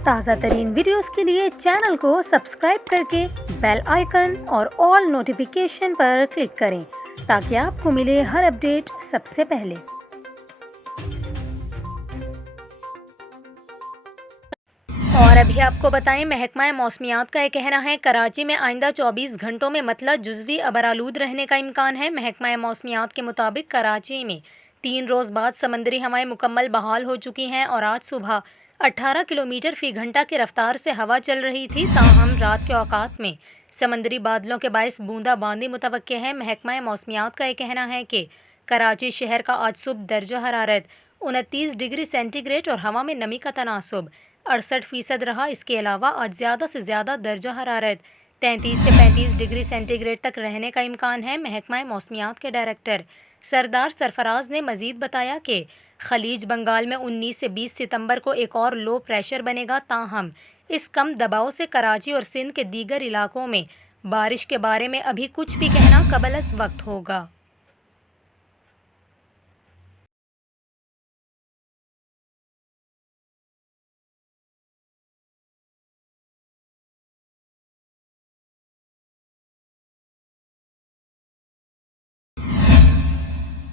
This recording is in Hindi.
ताज़ा तरीन वीडियोस के लिए चैनल को सब्सक्राइब करके बेल आइकन और ऑल नोटिफिकेशन पर क्लिक करें ताकि आपको मिले हर अपडेट सबसे पहले। और अभी आपको बताएं, महकमा मौसमियात का यह कहना है कराची में आइंदा 24 घंटों में मतला जुज़वी अबरालूद रहने का इम्कान है। महकमा मौसमियात के मुताबिक कराची में 3 रोज़ बाद समंदरी हवाएं मुकम्मल बहाल हो चुकी हैं और आज सुबह 18 किलोमीटर फ़ी घंटा की रफ्तार से हवा चल रही थी। ताहम रात के औकात में समंदरी बादलों के बायस बूंदाबांदी मुतवक्के है। महकमा मौसमियात का यह कहना है कि कराची शहर का आज सुबह दर्जा हरारत 29 डिग्री सेंटीग्रेड और हवा में नमी का तनासुब 68% रहा। इसके अलावा आज ज़्यादा से ज़्यादा दर्जा हरारत 33 से 35 डिग्री सेंटीग्रेड तक रहने का इम्कान है। महकमा मौसमियात के डायरेक्टर सरदार सरफराज ने मज़ीद बताया कि खलीज बंगाल में 19 से 20 सितंबर को एक और लो प्रेशर बनेगा। ताहम इस कम दबाव से कराची और सिंध के दीगर इलाकों में बारिश के बारे में अभी कुछ भी कहना कबल अज़ वक्त होगा।